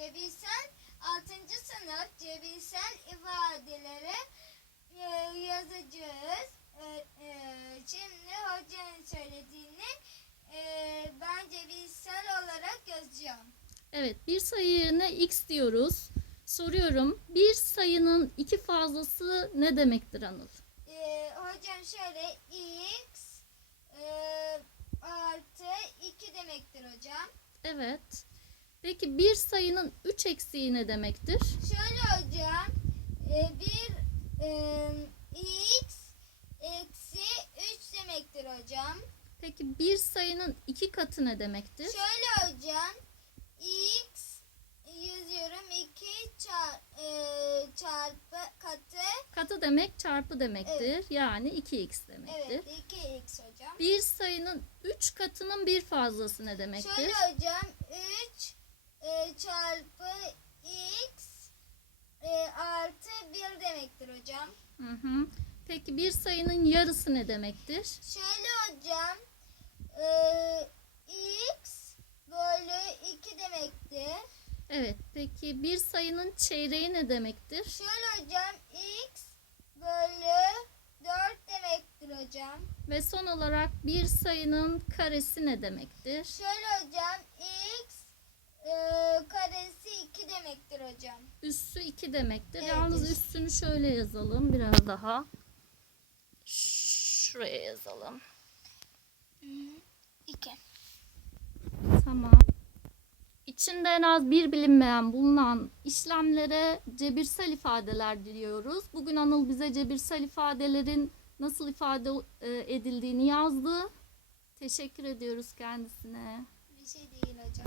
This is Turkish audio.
cebirsel 6. sınıf cebirsel ifadeleri e, yazacağız. E, e, şimdi hocanın söylediğini e, ben cebirsel olarak yazacağım. Evet bir sayı yerine x diyoruz. Soruyorum bir sayının iki fazlası ne demektir Anıl? E, hocam şöyle x e, artı 2 demektir hocam. Evet. Peki bir sayının 3 eksiği ne demektir? Şöyle hocam e, bir e, x eksi 3 demektir hocam. Peki bir sayının iki katı ne demektir? Şöyle hocam x yazıyorum 2 çar, e, çarpı katı Katı demek çarpı demektir. Yani 2x demektir. evet 2x hocam. Bir sayının 3 katının bir fazlası ne demektir? Şöyle hocam 3 e, çarpı x e, artı 1 demektir hocam. Hı hı. Peki bir sayının yarısı ne demektir? Şöyle hocam e, x bölü 2 demektir. Evet. Peki bir sayının çeyreği ne demektir? Şöyle hocam x bölü 4 demektir hocam. Ve son olarak bir sayının karesi ne demektir? Şöyle hocam x e, karesi 2 demektir hocam. Üssü 2 demektir. Evet, Yalnız üst. üstünü şöyle yazalım biraz daha. Şuraya yazalım. 2. Tamam. İçinde en az bir bilinmeyen bulunan işlemlere cebirsel ifadeler diyoruz. Bugün Anıl bize cebirsel ifadelerin nasıl ifade e, edildiğini yazdı. Teşekkür ediyoruz kendisine. Bir şey değil hocam.